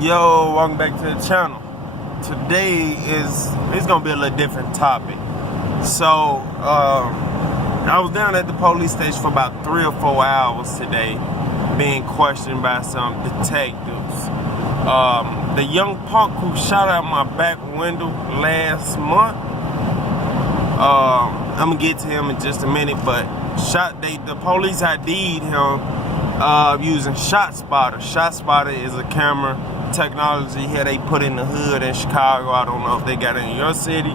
Yo, welcome back to the channel. Today it's gonna be a little different topic. So I was down at the police station for about 3 or 4 hours today, being questioned by some detectives. The young punk who shot out my back window last month, I'm gonna get to him in just a minute, but the police ID'd him using ShotSpotter. ShotSpotter is a camera technology here they put in the hood in Chicago. I don't know if they got it in your city,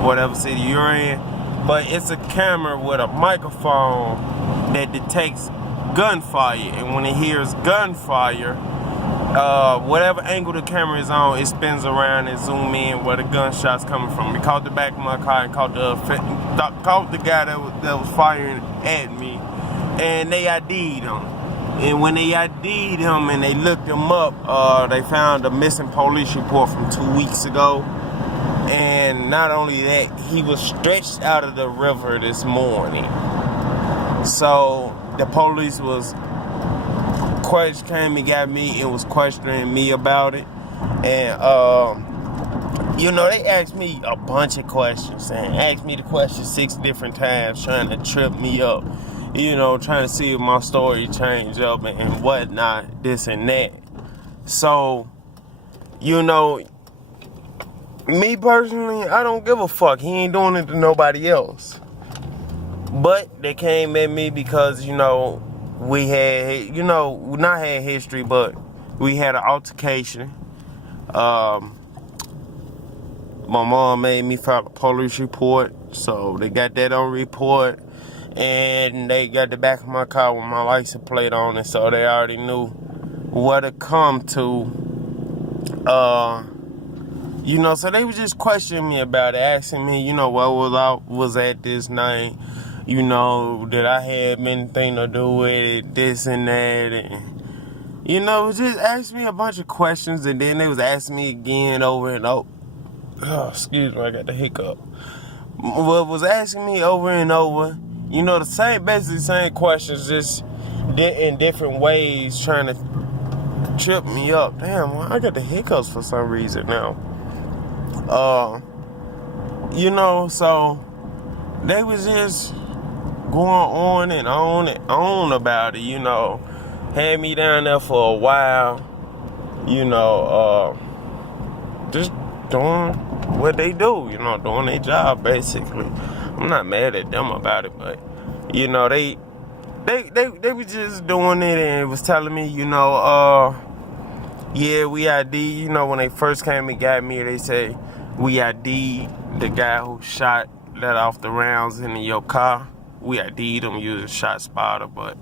whatever city you're in, but it's a camera with a microphone that detects gunfire, and when it hears gunfire, whatever angle the camera is on, it spins around and zoom in where the gunshot's coming from. It caught the back of my car and caught the guy that was firing at me, and they ID'd him. And when they ID'd him and they looked him up, they found a missing police report from 2 weeks ago. And not only that, he was stretched out of the river this morning. So the police came and got me and was questioning me about it. And, they asked me a bunch of questions. And asked me the question 6 different times, trying to trip me up. Trying to see if my story changed up and whatnot, this and that. So, me personally, I don't give a fuck. He ain't doing it to nobody else. But they came at me because, we had, not had history, but we had an altercation. My mom made me file a police report, so they got that on report. And they got the back of my car with my license plate on it, so they already knew what to come to. So they was just questioning me about it, asking me, what was at this night, did I have anything to do with it, this and that, and, just asking me a bunch of questions, and then they was asking me again over and over. Oh, excuse me, I got the hiccup. Was asking me over and over. Basically same questions, just in different ways, trying to trip me up. Damn, I got the hiccups for some reason now. So they was just going on and on about it, had me down there for a while, just doing what they do, doing their job, basically. I'm not mad at them about it, but they were just doing it, and it was telling me, we ID, when they first came and got me, they say we ID the guy who let off the rounds into your car. We ID'd him using ShotSpotter, but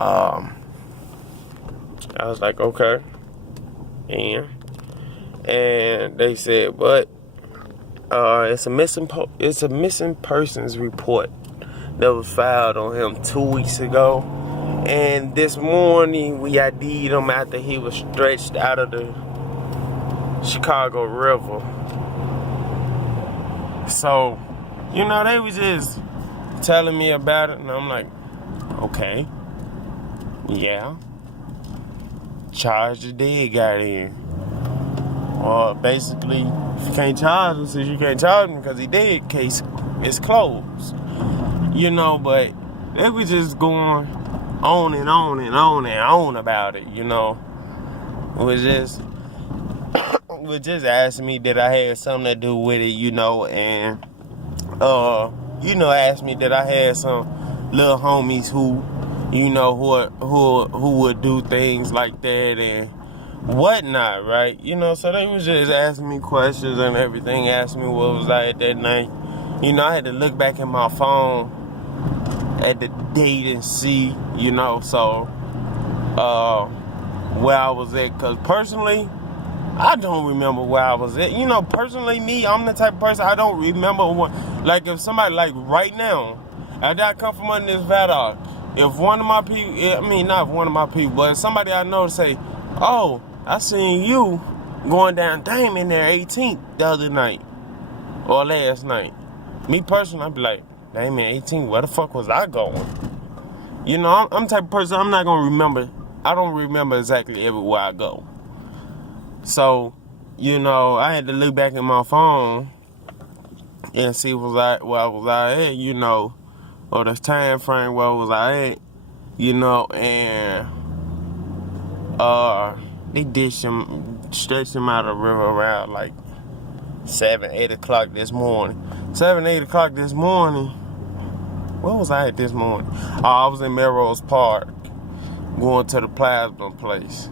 I was like, okay, and they said, but it's a missing persons report that was filed on him 2 weeks ago, and this morning we ID'd him after he was stretched out of the Chicago River. So, they was just telling me about it, and I'm like, okay, yeah, charge the dead guy in. Or basically, if you can't charge him, since you can't charge him because he dead, case is closed. But they was just going on and on and on and on about it, was just asking me did I have something to do with it, and asked me that I had some little homies who would do things like that and whatnot, right? So they was just asking me questions and everything, asking me what was I at that night. I had to look back at my phone at the date and see, so where I was at, because personally, I don't remember where I was at. Personally, me, I'm the type of person, I don't remember like if somebody, like right now, after I come from under this viaduct, if one of my people, not one of my people, but somebody I know say, oh, I seen you going down Damon there 18th the other night or last night. Me personally, I'd be like, Damon 18th, where the fuck was I going? I'm the type of person, I'm not going to remember. I don't remember exactly everywhere I go. So, you know, I had to look back at my phone and see where I was at, you know, or the time frame where was I at, you know, and they stretched him out of the river around like 7, 8 o'clock this morning. 7, 8 o'clock this morning. Where was I at this morning? I was in Melrose Park, going to the plasma place.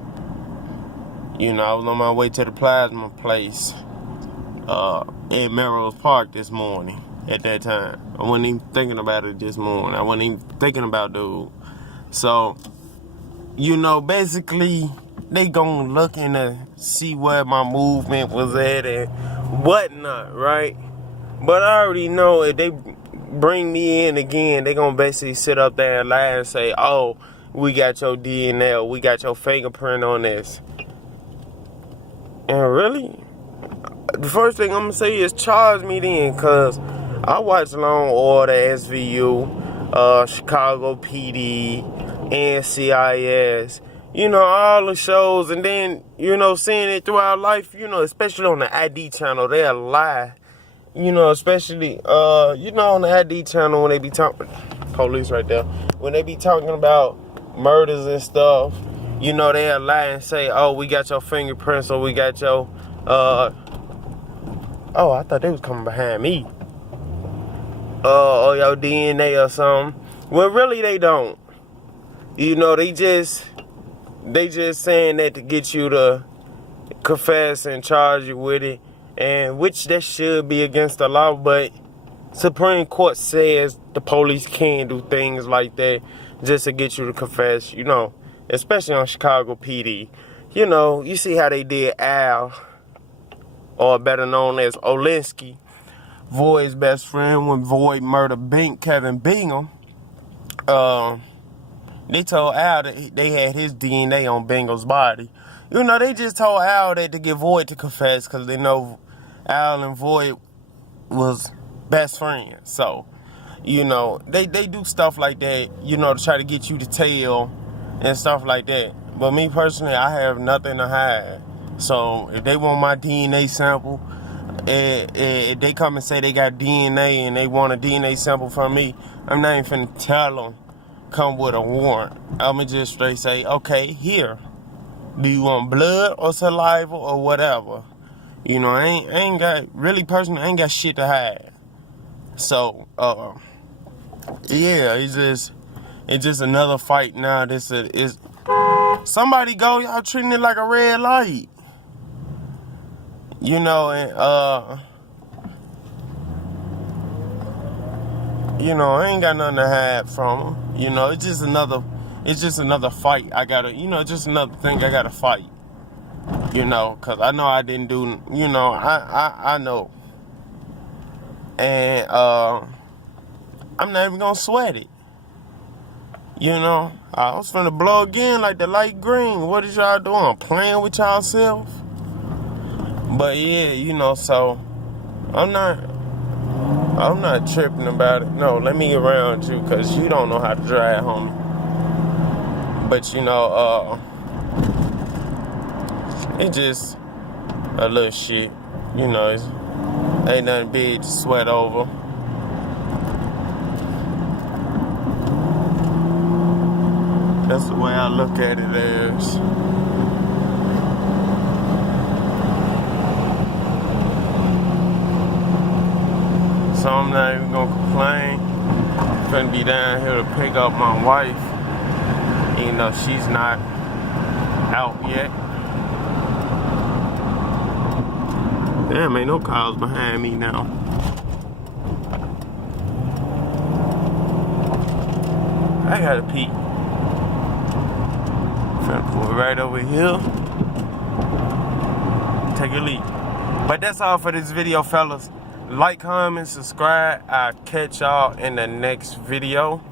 You know, I was on my way to the plasma place in Melrose Park this morning at that time. I wasn't even thinking about it this morning. I wasn't even thinking about dude. So, you know, basically, they gonna look and see where my movement was at and whatnot, right? But I already know if they bring me in again, they gonna basically sit up there and lie and say, oh, we got your DNA, or we got your fingerprint on this. And really, the first thing I'm gonna say is charge me then, cause I watch Law and Order, SVU, Chicago PD, NCIS, you know, all the shows, and then, you know, seeing it throughout life, you know, especially on the ID channel, they'll lie, you know, especially, you know, on the ID channel when they be talking, police right there, when they be talking about murders and stuff, you know, they'll lie and say, oh, we got your fingerprints, or we got your, oh, I thought they was coming behind me, or your DNA or something. Well, really, they don't. You know, they just saying that to get you to confess and charge you with it, and which that should be against the law, but Supreme Court says the police can do things like that just to get you to confess, you know, especially on Chicago PD. You know, you see how they did Al, or better known as Olinsky, Void's best friend, when Void murdered Kevin Bingham. They told Al that they had his DNA on Bingham's body. You know, they just told Al that to get Void to confess because they know Al and Void was best friends. So, you know, they do stuff like that, you know, to try to get you to tell and stuff like that. But me personally, I have nothing to hide. So if they want my DNA sample, if they come and say they got DNA and they want a DNA sample from me, I'm not even finna tell them come with a warrant. I'ma just straight say, okay, here. Do you want blood or saliva or whatever? You know, I ain't got, really personally, I ain't got shit to hide. So, yeah, it's just another fight now. This is somebody go, y'all treating it like a red light. You know, and you know, I ain't got nothing to hide from them. You know, it's just another fight. I gotta, you know, just another thing I gotta fight. You know, cause I know I didn't do, you know, I know. And I'm not even gonna sweat it. You know, I was finna blow again like the light green. What is y'all doing? Playing with y'allself? But yeah, you know, so I'm not tripping about it. No, let me get around you, cause you don't know how to drive, homie. But you know, it just a little shit. You know, ain't nothing big to sweat over. That's the way I look at it as. So I'm not even gonna complain. I'm finna be down here to pick up my wife. Even though she's not out yet. Damn, ain't no cars behind me now. I gotta pee. Finna pull right over here. Take a leak. But that's all for this video, fellas. Like, comment, subscribe. I'll catch y'all in the next video.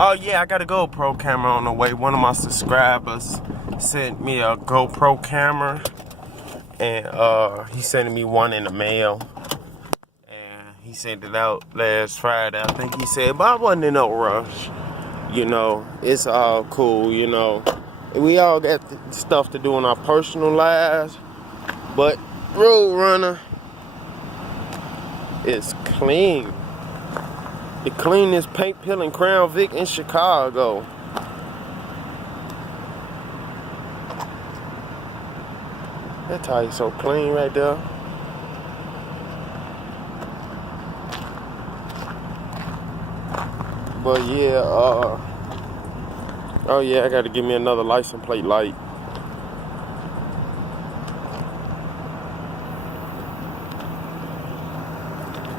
Oh yeah, I got a GoPro camera on the way. One of my subscribers sent me a GoPro camera, and he sent me one in the mail, and he sent it out last Friday, I think he said, but I wasn't in no rush. You know, it's all cool, you know. We all got stuff to do in our personal lives, but Road Runner is clean. The cleanest paint peeling Crown Vic in Chicago. That tire so clean right there. But yeah, oh yeah, I gotta give me another license plate light.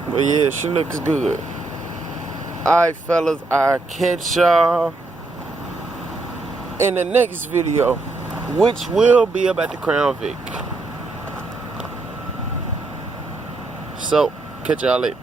But yeah, she looks good. Alright fellas, I'll catch y'all in the next video, which will be about the Crown Vic. So, catch y'all later.